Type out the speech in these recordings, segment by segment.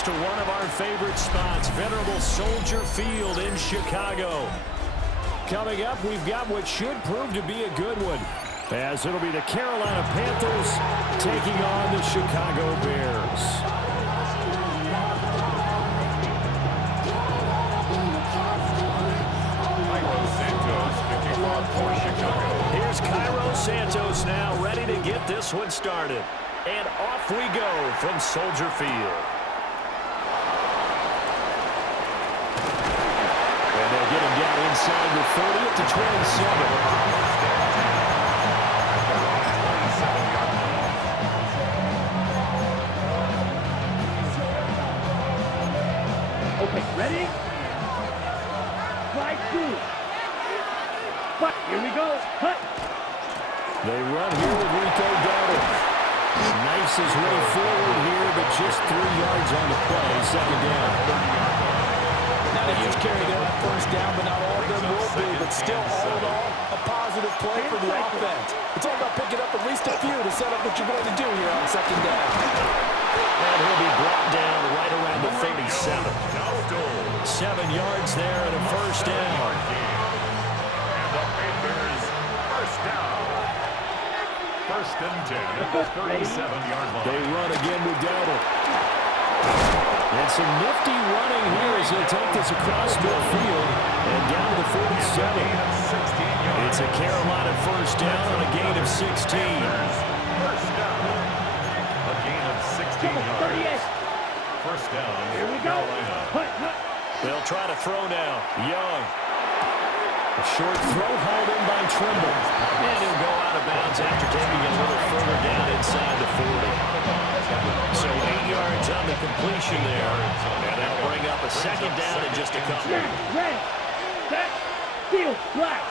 comes to one of our favorite spots, venerable Soldier Field in Chicago. Coming up, we've got what should prove to be a good one, as it'll be the Carolina Panthers taking on the Chicago Bears. Here's Cairo Santos now, ready to get this one started. And off we go from Soldier Field. And they'll get him down inside the 30 at the 27. Okay, ready? Slide through. But here we go. Cut. They run here with Rico Dowdle. Knifes his way forward here, but just 3 yards on the play. Second down. Not a huge carry there on first down, but not all of them will be. But still, all in all, a positive play for the offense. It's all about picking up at least a few to set up what you're going to do here on second down. And he'll be brought down right around the 37. 7 yards there and a first down. And the Panthers first down. First and 10 at the 37-yard line. They run again with Dowdle. And some nifty running here as they take this across midfield and down to the 47. It's a Carolina first down on a gain of 16. First down. A gain of 16 yards. First down. Here we go. Carolina. They'll try to throw now. Young. A short throw hauled in by Trimble. And he'll go out of bounds after taking a little further down inside the 40. So 8 yards on the completion there. And that'll bring up a second down in just a couple. Red. Set. Field. Black.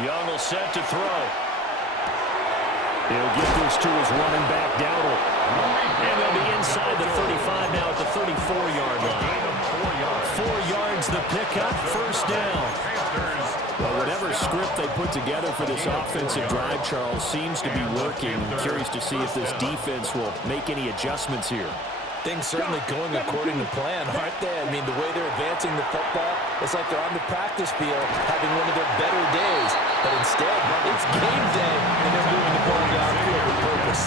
Young will set to throw. He'll get this to his running back, Dowdle. And they'll be inside the 35 now at the 34-yard line. 4 yards the pickup, first down. Well, whatever script they put together for this offensive drive, Charles, seems to be working. I'm curious to see if this defense will make any adjustments here. Things certainly going according to plan, aren't they? I mean, the way they're advancing the football, it's like they're on the practice field having one of their better days. But instead, it's game day, and they're moving the ball downfield with purpose.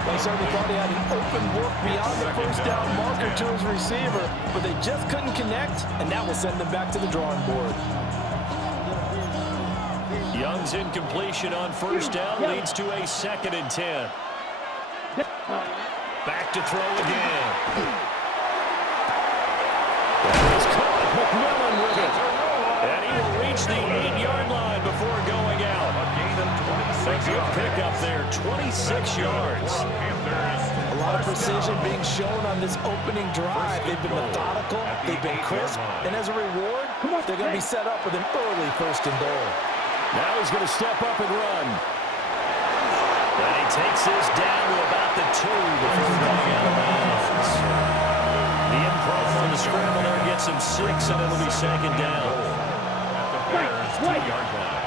They certainly thought he had an open look beyond the first down marker to his receiver, but they just couldn't connect, and that will send them back to the drawing board. Young's incompletion on first down leads to a 2nd and 10. Back to throw again. That is caught. McMillan with it. And he will reach the 8-yard line before going out. A gain of 26 Good yards. pickup there, 26 yards. A lot of precision being shown on this opening drive. They've been methodical, they've been crisp, and as a reward, they're going to be set up with an early first and goal. Now he's going to step up and run. And he takes this down to about the 2 before going out of bounds. The improv on the scramble there gets him 6, and it'll be second down. At the Bears' 2-yard line.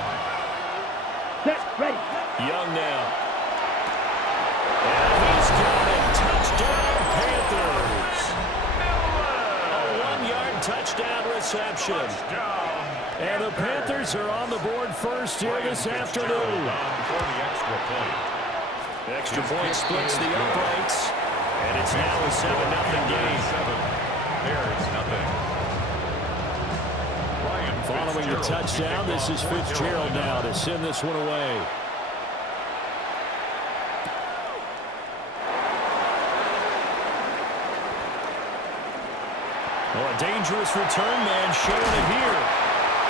Set. Ready. Young now. And he's got it. Touchdown, Panthers. A 1-yard touchdown reception. And the Panthers are on the board first here this afternoon. For the extra point. Extra point splits the uprights, and it's now a 7-0 game. 7. Bears nothing. Following the touchdown, this is Fitzgerald now to send this one away. Well, a dangerous return man showing it here.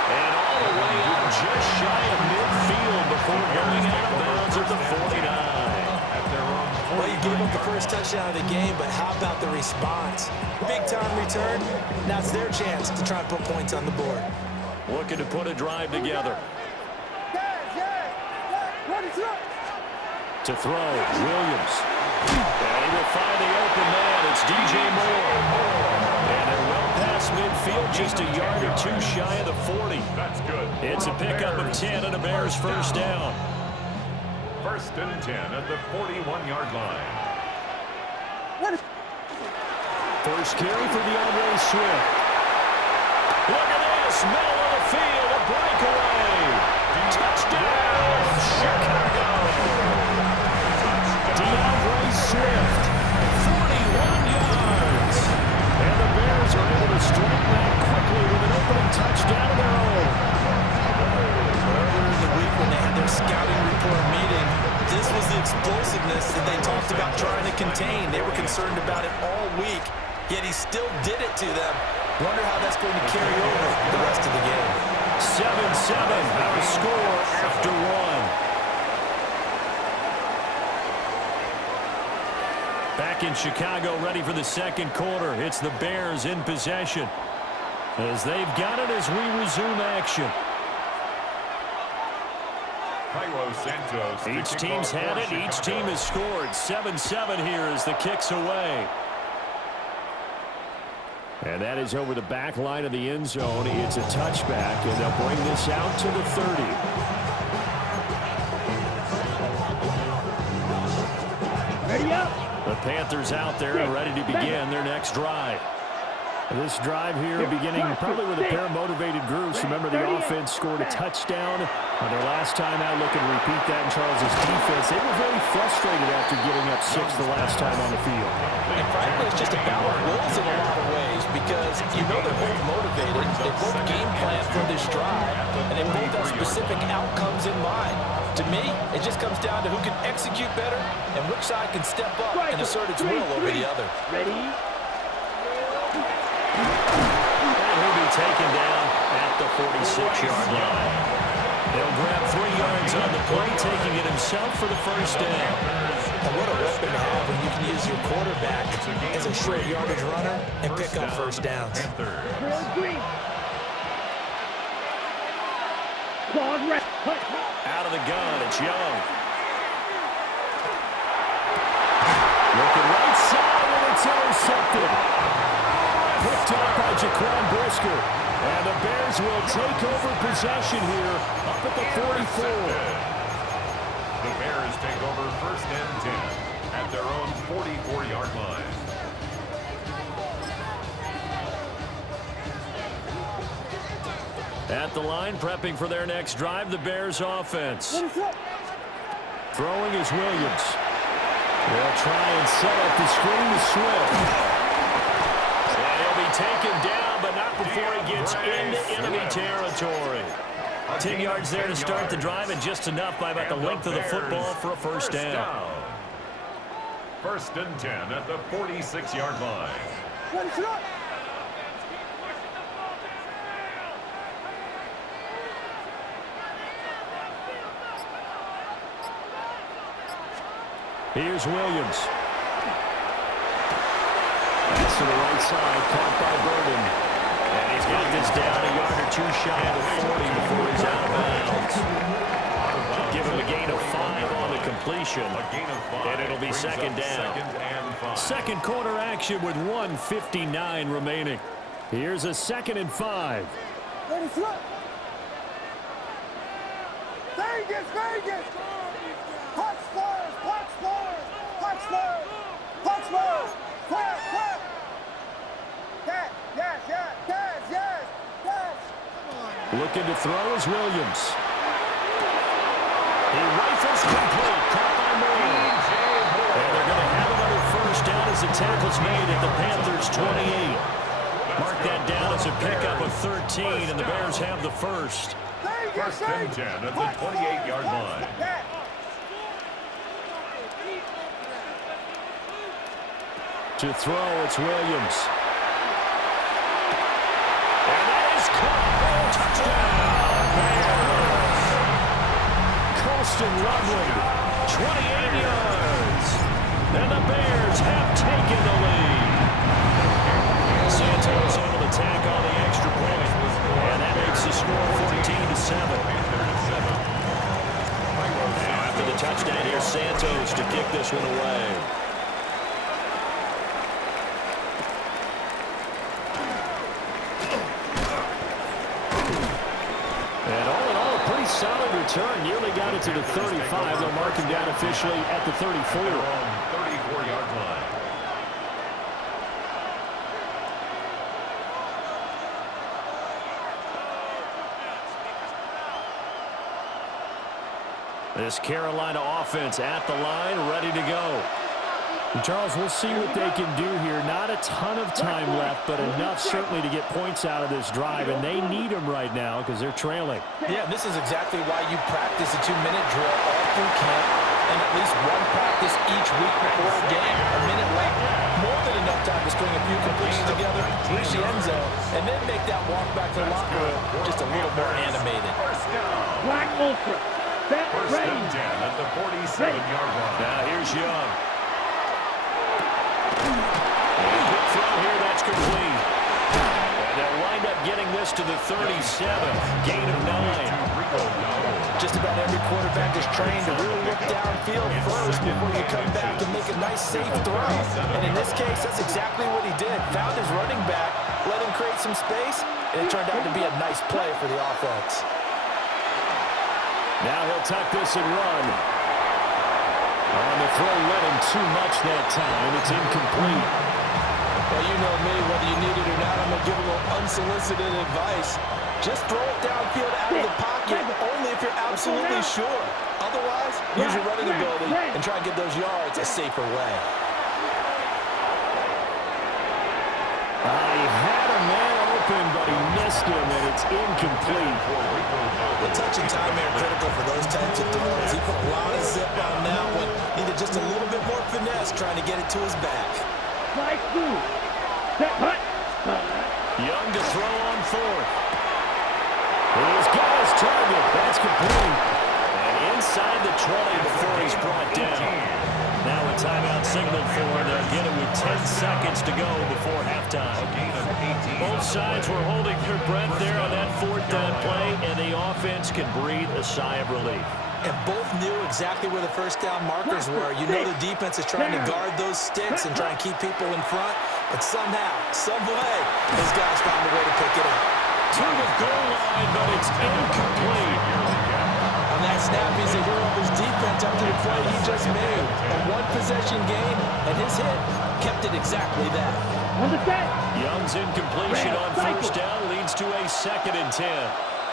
And all the way out just shy of midfield before going out of bounds at the 49. Well, you gave up the first touchdown of the game, but how about the response? Big-time return. Now it's their chance to try and put points on the board. Looking to put a drive together. To throw, Williams. And he will find the open man. It's DJ Moore. And they're well past midfield, just a yard or 2 shy of the 40. That's good. It's a pickup of 10 and a Bears first down. First and 10 at the 41-yard line. First carry for DeAndre Swift. Look at this. Middle of the field. A breakaway. Touchdown, Chicago. DeAndre Swift. 41 yards. And the Bears are able to strike back quickly with an opening touchdown of their own. Earlier in the week when they had their scouting report meeting, this was the explosiveness that they talked about trying to contain. They were concerned about it all week, yet he still did it to them. Wonder how that's going to carry over the rest of the game. 7-7, our score after one. Back in Chicago, ready for the second quarter. It's the Bears in possession, as they've got it as we resume action. Each team's had it. Each team has scored. 7-7 here as the kick's away. And that is over the back line of the end zone. It's a touchback, and they'll bring this out to the 30. Ready up. The Panthers out there and ready to begin their next drive. This drive here beginning probably with a pair of motivated groups. Remember, the offense scored a touchdown on their last time out. Looking to repeat that in Charles' defense. They were very frustrated after giving up 6 the last time on the field. And frankly, it's just a battle of wills in a lot of ways, because you know they're both motivated. They both game plan for this drive, and they both have specific outcomes in mind. To me, it just comes down to who can execute better and which side can step up and assert its will over the other. Ready? And he'll be taken down at the 46-yard line. They'll grab 3 yards on the play, taking it himself for the first down. And what a weapon to have when you can use your quarterback as a short yardage runner and pick up first downs. Out of the gun, it's Young. Looking right side, and it's intercepted. Picked up by Jaquan Brisker. And the Bears will take over possession here up at the 44. The Bears take over first and 10 at their own 44-yard line. At the line, prepping for their next drive, the Bears offense. Throwing is Williams. They'll try and set up the screen to Swift. And he'll be taken down, but not before he gets into enemy territory. 10 yards there to start the drive, and just enough by about the length of the football for a first down. First and 10 at the 46-yard line. Here's Williams. Pass to the right side, caught by Burden. And he's got this down a yard or two shy of the 40 before he's out of bounds. Give him a gain of 5 on the completion. And it'll be second down. Second quarter action with 1:59 remaining. Here's a 2nd and 5. Vegas, Vegas! Punch Spurs! Punch Spurs! Punch Spurs! Punch Spurs! Quick, quick! Yes, yes, yes, yes, yes, yes! Looking to throw is Williams. He rifles complete. Caught by Moore. And they're going to have another first down as the tackle's made at the Panthers' 28. Mark that down as a pickup of 13, and the Bears have the first. First and 10 at the 28-yard line. To throw, it's Williams. And that is caught. Touchdown, Bears. Colston Loveland, 28 yards. And the Bears have taken the lead. Santos able to tack on the extra point. And that makes the score 14-7. Now after the touchdown, here's Santos to kick this one away. And all in all, a pretty solid return. Nearly got it to the 35. They'll mark him down officially at the 34. 34-yard line. This Carolina offense at the line, ready to go. And Charles, we'll see what they can do here. Not a ton of time left, but enough certainly to get points out of this drive, and they need them right now because they're trailing. Yeah, this is exactly why you practice a 2-minute drill all through camp and at least one practice each week before a game. A minute left, more than enough time to string a few completions together, reach the end zone, and then make that walk back to the locker room just a little more animated. Black Ultra. Set, First ready. and 10 at the 47-yard line. Now here's Young. And good throw here, that's complete. And they'll wind up getting this to the 37, gain of 9. Just about every quarterback is trained to really look downfield first before you come back to make a nice, safe throw. And in this case, that's exactly what he did. Found his running back, let him create some space, and it turned out to be a nice play for the offense. Now he'll tuck this and run. On the throw, led him too much that time. It's incomplete. Well, you know me, whether you need it or not, I'm going to give a little unsolicited advice. Just throw it downfield out of the pocket, only if you're absolutely sure. Otherwise, use your running ability and try and get those yards a safer way. He had a man open, but he missed him, and it's incomplete. The touch and time here critical for those types of throws. He put a lot of zip on that one. Needed just a little bit more finesse trying to get it to his back. Young to throw on fourth. He's got his target. That's complete. And inside the 20 before he's brought down. Now a timeout signaled for, and they'll get it with 10 seconds to go before halftime. Both sides were holding their breath there on that fourth down play, and the offense can breathe a sigh of relief. And both knew exactly where the first down markers were. You know the defense is trying to guard those sticks and try and keep people in front, but somehow, some way, those guys found a way to pick it up. To the goal line, but it's incomplete. On that snap, he's a hero of his defense up to the play he just made. A one-possession game, and his hit kept it exactly that. Young's incompletion on first down leads to a 2nd and 10.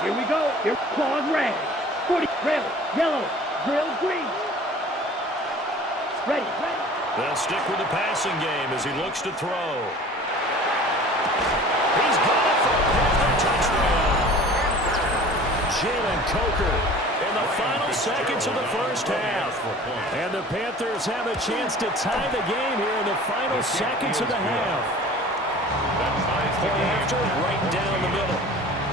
Here we go. Here, claws red. 40, red, yellow, drill green. Ready. They'll stick with the passing game as he looks to throw. He's got it for a Panther touchdown. Jalen Coker in the final seconds of the first half. And the Panthers have a chance to tie the game here in the final seconds of the half. Point after, right down the middle.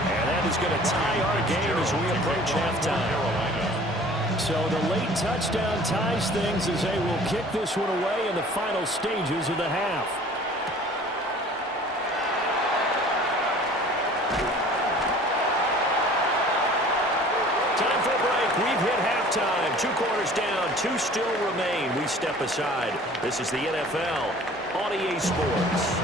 And that is going to tie our game as we approach halftime. So the late touchdown ties things as they will kick this one away in the final stages of the half. Time for a break. We've hit halftime. 2 quarters down, 2 still remain. We step aside. This is the NFL on EA Sports.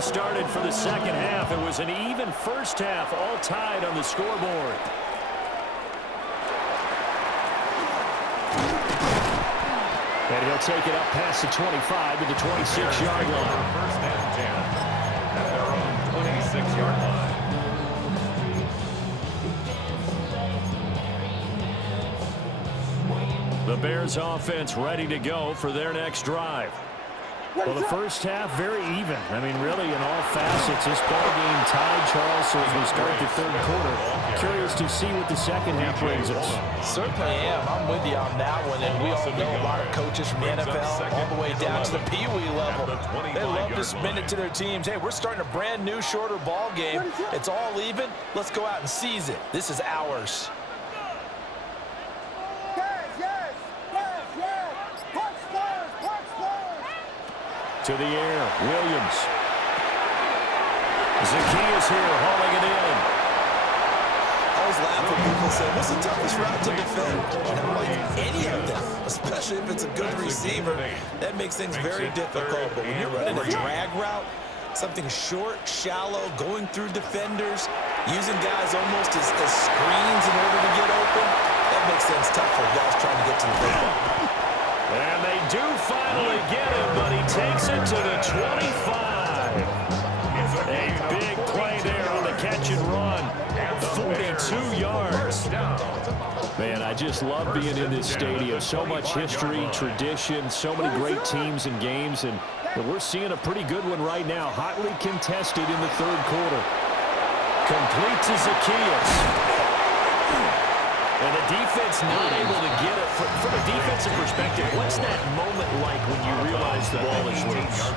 Started for the second half. It was an even first half, all tied on the scoreboard. And he'll take it up past the 25 to the 26-yard line. First and 10 at their own 26-yard line. The Bears offense ready to go for their next drive. Well, the first half, very even. I mean, really, in all facets, this ball game tied, Charles, so as we start the third quarter. Curious to see what the second half brings us. Certainly am. I'm with you on that one, and we all know a lot of coaches from the NFL all the way down to the Pee-wee level. They love to spin it to their teams. Hey, we're starting a brand new, shorter ball game. It's all even. Let's go out and seize it. This is ours. To the air, Williams. Zacchaeus here, hauling it in. I always laugh when people say, what's the toughest route to defend? And I'm like, any of them, especially if it's a good receiver. That makes things very difficult. But when you're running a drag route, something short, shallow, going through defenders, using guys almost as screens in order to get open, That makes things tough for guys trying to get to the football. And they do finally get him, but he takes it to the 25. A big play there on the catch and run. 42 yards. Man, I just love being in this stadium. So much history, tradition, so many great teams and games, and we're seeing a pretty good one right now. Hotly contested in the third quarter. Complete to Zacchaeus. And the defense not able to get it. From a defensive perspective, what's that moment like when you realize the ball is loose?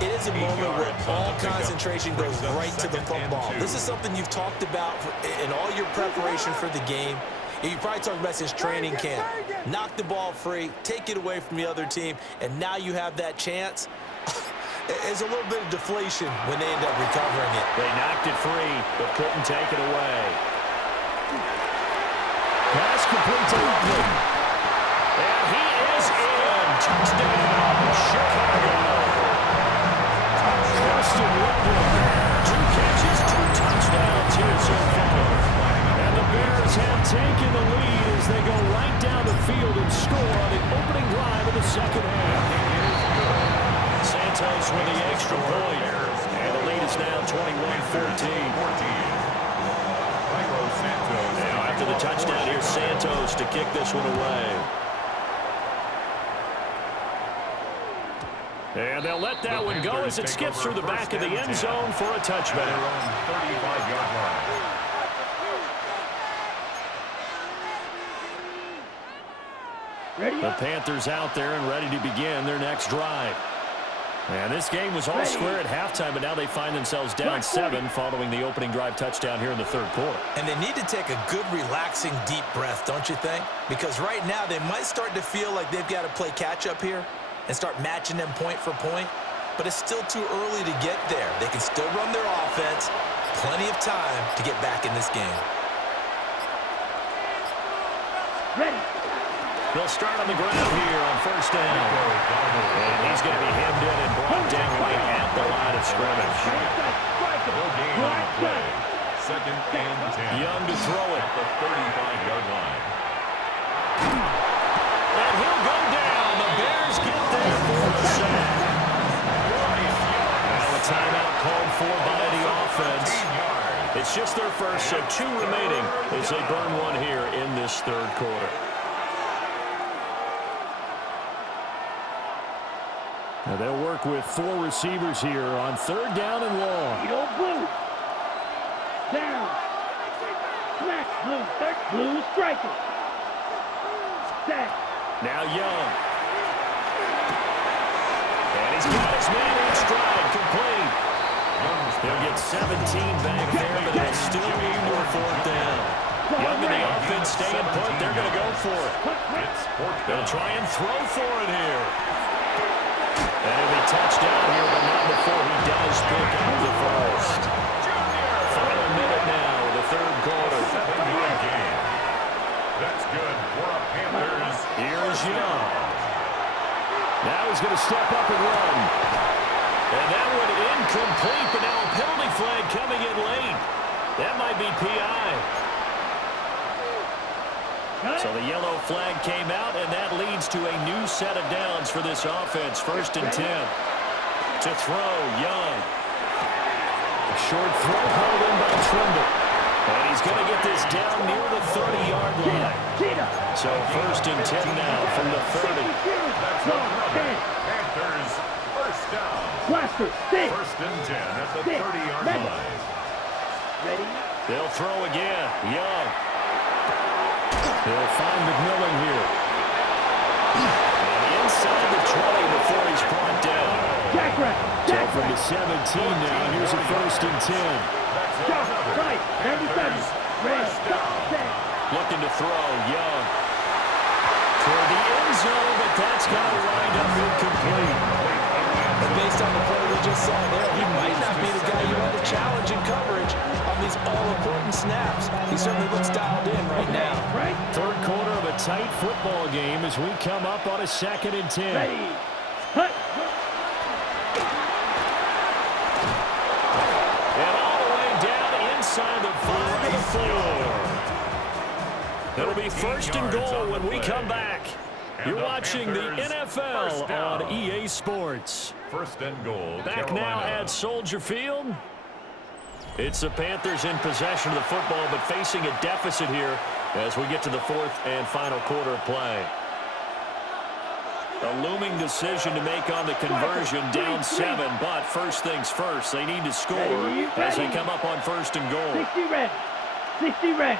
It is a moment where all concentration goes right to the football. This is something you've talked about in all your preparation for the game. You probably talked about since training camp. Knock the ball free, take it away from the other team, and now you have that chance. There's a little bit of deflation when they end up recovering it. They knocked it free, but couldn't take it away. Pass complete to Lovely. And he is in. Touchdown, Chicago. Justin Lovely, 2 catches, 2 touchdowns here so far. And the Bears have taken the lead as they go right down the field and score on the opening drive of the second half. Santos with the extra point. And the lead is now 21-14. Now after the touchdown, here's Santos to kick this one away. And they'll let that one go as it skips through the back of the end zone for a touchback. 35-yard line. The Panthers out there and ready to begin their next drive. And this game was all square at halftime, but now they find themselves down 7 following the opening drive touchdown here in the third quarter. And they need to take a good, relaxing, deep breath, don't you think? Because right now they might start to feel like they've got to play catch-up here and start matching them point for point. But it's still too early to get there. They can still run their offense. Plenty of time to get back in this game. Ready. They'll start on the ground here on first down. And he's going to be hemmed in and brought down right at the line of scrimmage. No gain on the play. Second and 10. Young to throw it. At the 35-yard line. And he'll go down. The Bears get there for a sack. Now a timeout called for by the offense. It's just their first, so 2 remaining as they burn one here in this third quarter. Now they'll work with 4 receivers here on third down and long. Blue. Down. Smack. Blue striker. Set. Now Young. And he's got his man in stride, complete. He'll get 17 back there, but it'll still be more 4th down. Young and the offense staying put. They're going to go for it. They'll try and throw for it here. And he'll be touched down here, but not before he does pick up the first. Final minute now of the third quarter. Game. That's good for a Panthers. Here's Young. Now he's going to step up and run. And that one incomplete, but now a penalty flag coming in late. That might be PI. So the yellow flag came out, and that leads to a new set of downs for this offense. 1st and 10. To throw, Young. A short throw held in by Trimble. And he's going to get this down near the 30-yard line. So 1st and 10 now from the 30. Panthers first down. Blaster. 1st and 10 at the 30-yard line. Ready. They'll throw again. Young. They'll find McMillan here. And inside the 20 before he's brought down. So from the 17 now, here's a 1st and 10. Right. 97. Looking to throw, Young. Toward the end zone, but that's going to wind up incomplete. And based on the play we just saw there, he might not be the guy you want to challenge in coverage on these all-important snaps. He certainly looks dialed in right now. Third quarter of a tight football game as we come up on a 2nd and 10. Ready. Hut. And all the way down inside the 5 to the 4. It'll be be first and goal when we come back. You're watching the NFL on EA Sports. First and goal, Back now at Soldier Field. It's the Panthers in possession of the football, but facing a deficit here as we get to the fourth and final quarter of play. A looming decision to make on the conversion, down 7, but first things first, they need to score as they come up on first and goal. 60 red. 60 red.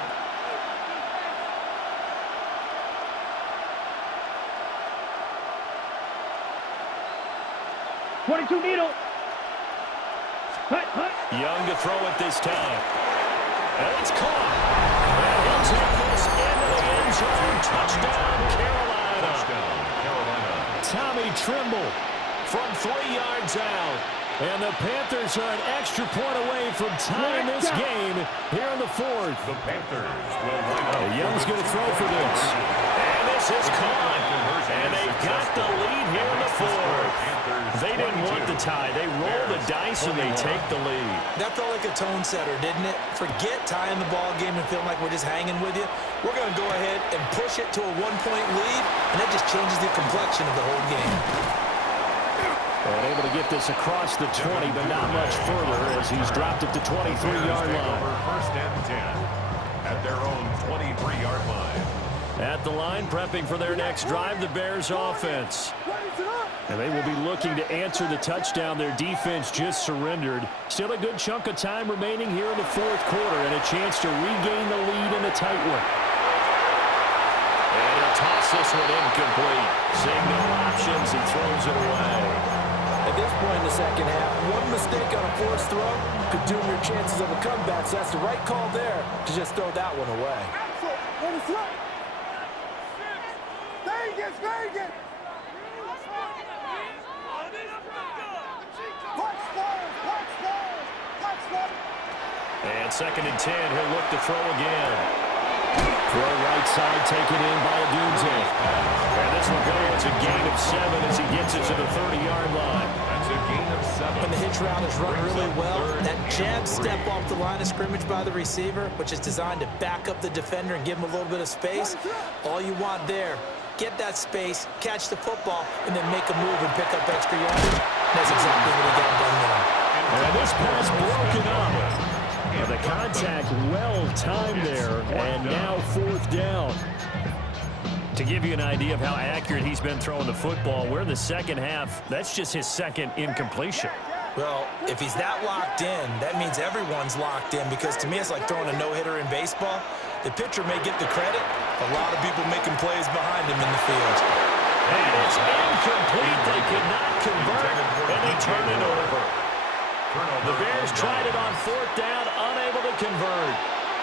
.22 needle. Hut. Young to throw it this time. And it's caught. And he'll take this into the end zone. Touchdown, Carolina. Tommy Trimble from 3 yards out. And the Panthers are an extra point away from tying this game here in the fourth. The Panthers will line up. Young's going to throw for this. And this is caught. And they've got the lead here in the fourth. They didn't want the tie. They roll the dice and they take the lead. That felt like a tone setter, didn't it? Forget tying the ball game and feeling like we're just hanging with you. We're going to go ahead and push it to a 1-point lead, and that just changes the complexion of the whole game. And able to get this across the 20, but not much further as he's dropped it to 23-yard line. First and 10 at their own 23-yard line. At the line, prepping for their next drive, the Bears offense. And they will be looking to answer the touchdown. Their defense just surrendered. Still a good chunk of time remaining here in the fourth quarter and a chance to regain the lead in a tight one. And he'll toss this one incomplete. Seeing no options, he throws it away. At this point in the second half, one mistake on a forced throw could doom your chances of a comeback, so that's the right call there to just throw that one away. Vegas! And second and 10, he'll look to throw again. Throw right side, taken in by Adunze. And this will go as a gain of 7 as he gets it to the 30-yard line. That's a gain of 7. When the hitch route is run really well, that jab step off the line of scrimmage by the receiver, which is designed to back up the defender and give him a little bit of space, all you want there, get that space, catch the football, and then make a move and pick up extra yardage. That's exactly what he got done there. And this pass broken up. And the contact well-timed there, and now fourth down. To give you an idea of how accurate he's been throwing the football, we're in the second half. That's just his second incompletion. Well, if he's that locked in, that means everyone's locked in, because to me it's like throwing a no-hitter in baseball. The pitcher may get the credit, a lot of people making plays behind him in the field. And it's incomplete. They could not convert, and they turn it over. The Bears tried it on fourth down, unable to convert.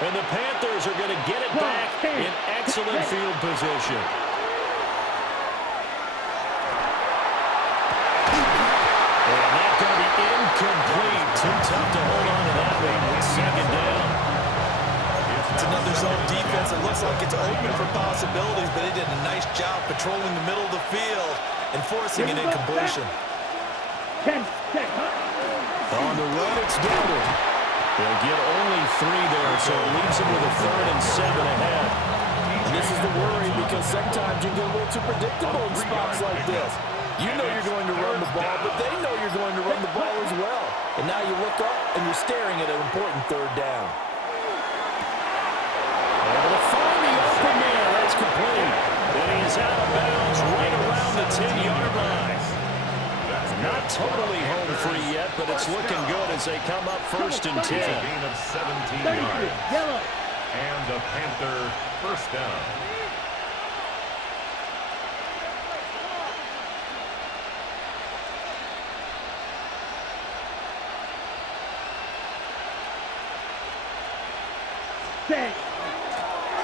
And the Panthers are going to get it back in excellent field position. And that's going to be incomplete. Too tough to hold on to that one. It's second down. It's another zone defense. It looks like it's open for possibilities, but they did a nice job patrolling the middle of the field and forcing an incompletion. 10, On the run, it's Dowdle. They'll get only 3 there, so it leaves them with a 3rd and 7 ahead. And this is the worry, because sometimes you get a little too predictable in spots like this. You know you're going to run the ball, but they know you're going to run the ball as well. And now you look up, and you're staring at an important 3rd down. Able to find the open man. That's complete. And he's out of bounds right around the 10-yard line. Not totally home free yet, but it's looking good as they come up first and 10. A gain of 17 yards. Yellow. And a Panther first down.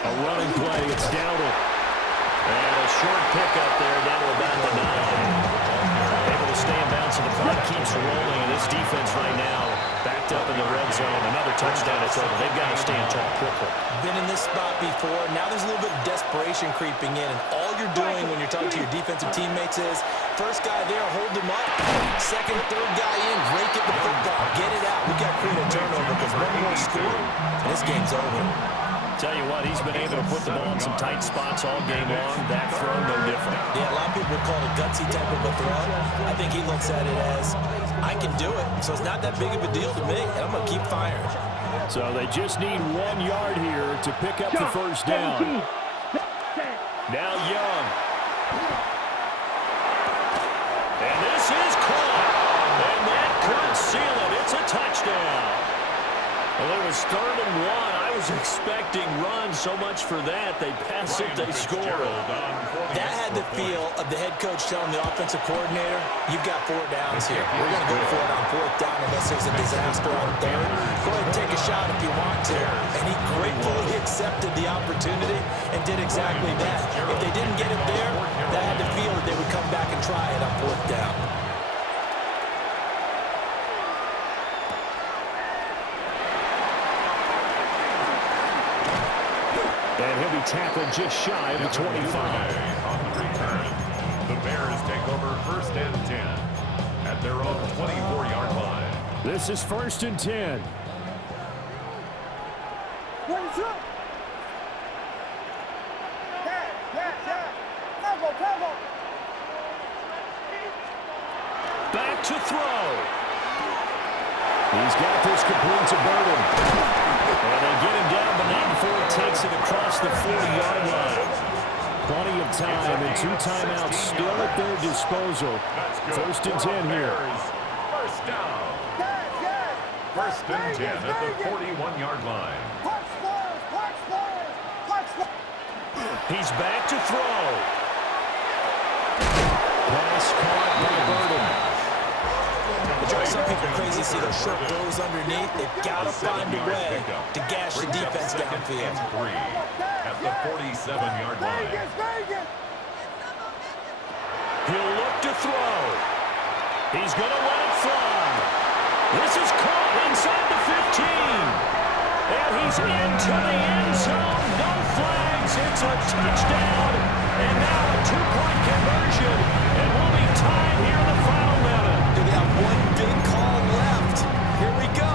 A running play, it's Dowdle. And a short pickup there down to about the 9. Able to stay in bounds, and the clock keeps rolling. And this defense right now backed up in the red zone. Another touchdown, it's over. They've got to stand tall quickly. Been in this spot before. Now there's a little bit of desperation creeping in, and all you're doing when you're talking to your defensive teammates is, first guy there, hold him up. Second, third guy in, rake at the football. Get it out. We've got to create a turnover, because one more score, and this game's over. Tell you what, he's been able to put the ball in some tight spots all game long. That throw, no different. Yeah, a lot of people would call it a gutsy type of a throw. I think he looks at it as, I can do it, so it's not that big of a deal to me, and I'm going to keep firing. So they just need 1 yard here to pick up the first down. Now Young. And this is caught. And that could seal it. It's a touchdown. Well, it was 3rd and 1. I was expecting runs so much for that. They pass it, they score. That had the feel of the head coach telling the offensive coordinator, you've got 4 downs here. We're going to go for it on 4th down unless there's a disaster on 3rd. Go ahead and take a shot if you want to. And he gratefully accepted the opportunity and did exactly that. If they didn't get it there, that had the feel that they would come back and try it on 4th down. And he'll be tackled just shy of the 25. On the return, the Bears take over 1st and 10 at their own 24-yard line. This is 1st and 10. Back to throw. He's got this complete to Burden. And they get him down, but not before he takes it across the 40-yard line. Plenty of time and 2 timeouts still at their disposal. 1st and 10 here. First down. 1st and 10 at the 41-yard line. He's back to throw. Pass caught by Burden. Some people are crazy to see those short throws underneath. They've got to find a way to gash the defense downfield. 3 at the 47-yard line. He'll look to throw. He's going to let it fly. This is caught inside the 15. And he's into the end zone. No flags. It's a touchdown. And now a 2-point conversion. And we'll be tied here in the final minute. They have 1 big call left. Here we go.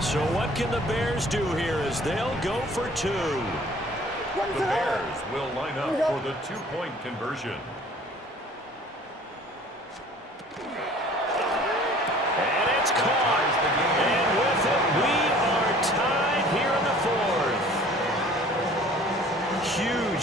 So what can the Bears do here as they'll go for 2? The Bears will line up for the 2-point conversion. And it's caught. And with it, we are tied here in the 4th.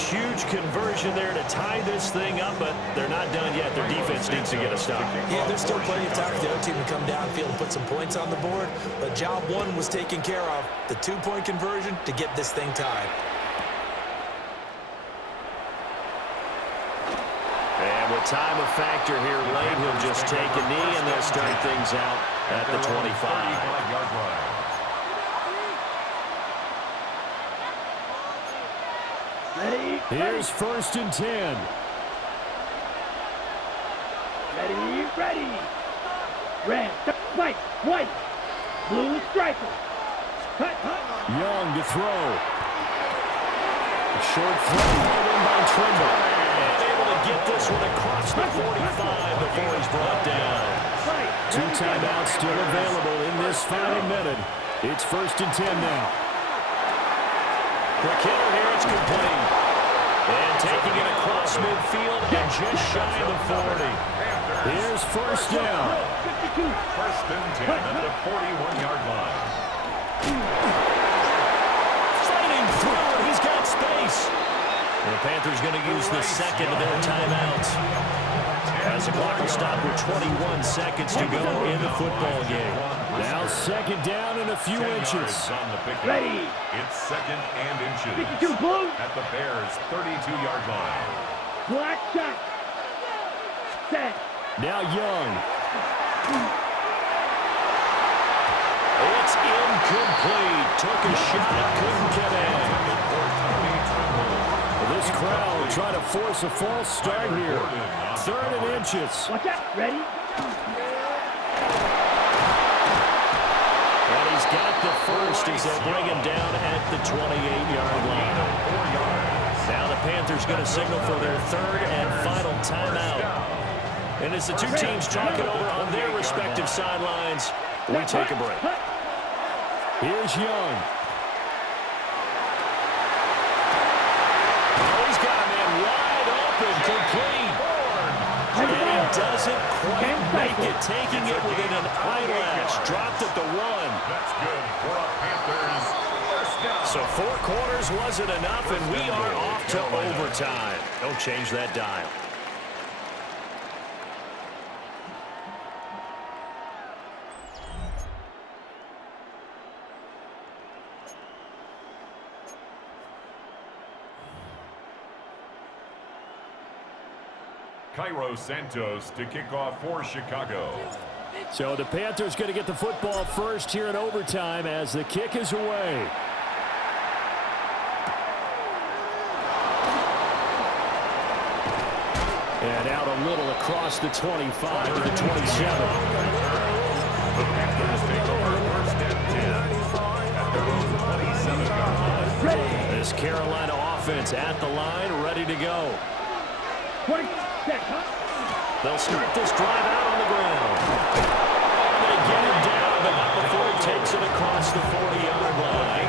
Huge conversion there to tie this thing up, but they're not done yet. Their defense needs to get a stop. Yeah, there's still plenty of time for the other team to come downfield and put some points on the board, but job 1 was taken care of. The 2-point conversion to get this thing tied. And with time a factor here late, he'll just take a knee, and they'll start things out at the 25. 35-yard line. Here's 1st and 10. Ready. Red, white, blue striker. Young to throw. A short throw held in by Trimble. And able to get this one across the 45 before he's brought down. 2 timeouts still available in this final minute. It's 1st and 10 now. The killer here, it's complete. And taking it across midfield and just shy of the 40. Here's 1st down. 1st and 10 at the 41-yard line. Fighting through it. He's got space. And the Panthers going to use the second of their timeouts. As the clock will stop with 21 seconds to go in the football game. Now 2nd down and a few inches. Ready. It's 2nd and inches. 52 blue. At the Bears' 32-yard line. Black shot. Set. Now Young. It's incomplete. Took a shot, couldn't get in. This crowd trying to force a false start here. 3rd and inches. Watch out. Ready. And he's got the first as they'll bring him down at the 28-yard line. Now the Panthers going to signal for their 3rd and final timeout. And as the 2 teams talk it over on their respective sidelines, we take a break. Here's Young. doesn't quite make it, taking it within an eyelash. Dropped at the 1. That's good for a Panthers first down. So 4 quarters wasn't enough, and we are off to overtime. Don't change that dial. Cairo Santos to kick off for Chicago. So the Panthers going to get the football first here in overtime as the kick is away. And out a little across the 25 to the 27. The Panthers take over first and 10 at their own 27-yard line. This Carolina offense at the line, ready to go. They'll start this drive out on the ground. They get him down, but not before he takes it across the 40-yard line.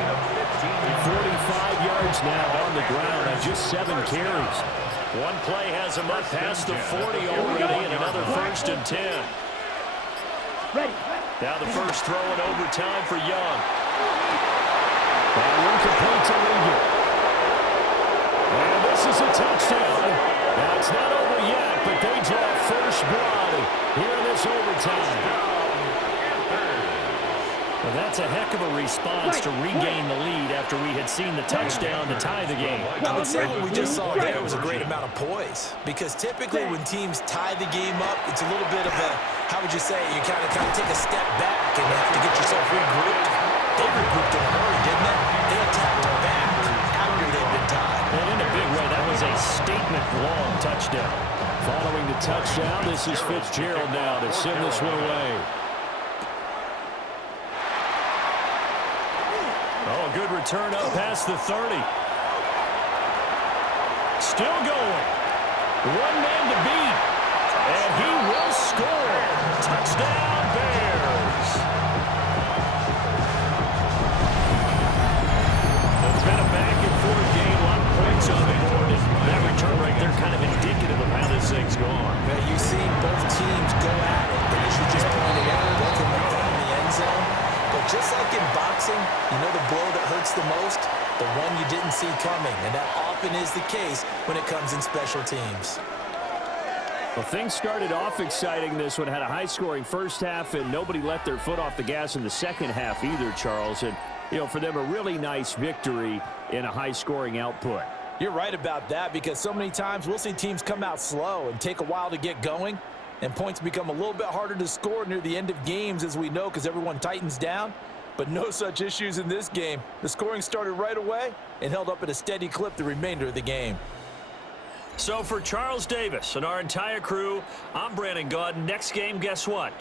45 yards now on the ground on just 7 carries. One play has him up past the 40 already, and another first and 10. Now the first throw in overtime for Young. And incomplete to Lincoln. And this is a touchdown. Now, it's not over yet, but they draw first blood here in this overtime. Well, that's a heck of a response to regain the lead after we had seen the touchdown to tie the game. I would say what we just saw there was a great amount of poise, because typically when teams tie the game up, it's a little bit of a, how would you say, you kind of take a step back and you have to get yourself regrouped. They regrouped in a hurry, didn't they? They attacked back after they'd been tied. And in a big way, that was a statement-long touchdown. Following the touchdown, this is Fitzgerald now to send this one away. Oh, a good return up past the 30. Still going. One man to beat. And he will score. Touchdown, Bears. It's been a back-and-forth game. A lot of points on the board. And that return right there kind of indicative of how this thing's gone. But you've seen both teams go at it, and as you just pointed out, both of them found the end zone. But just like in boxing, you know the blow that hurts the most? The one you didn't see coming, and that often is the case when it comes in special teams. Well, things started off exciting. This one had a high-scoring first half, and nobody let their foot off the gas in the second half either, Charles. And, you know, for them, a really nice victory in a high-scoring output. You're right about that, because so many times we'll see teams come out slow and take a while to get going, and points become a little bit harder to score near the end of games, as we know, because everyone tightens down. But no such issues in this game. The scoring started right away and held up at a steady clip the remainder of the game. So for Charles Davis and our entire crew, I'm Brandon Gaudin. Next game, guess what?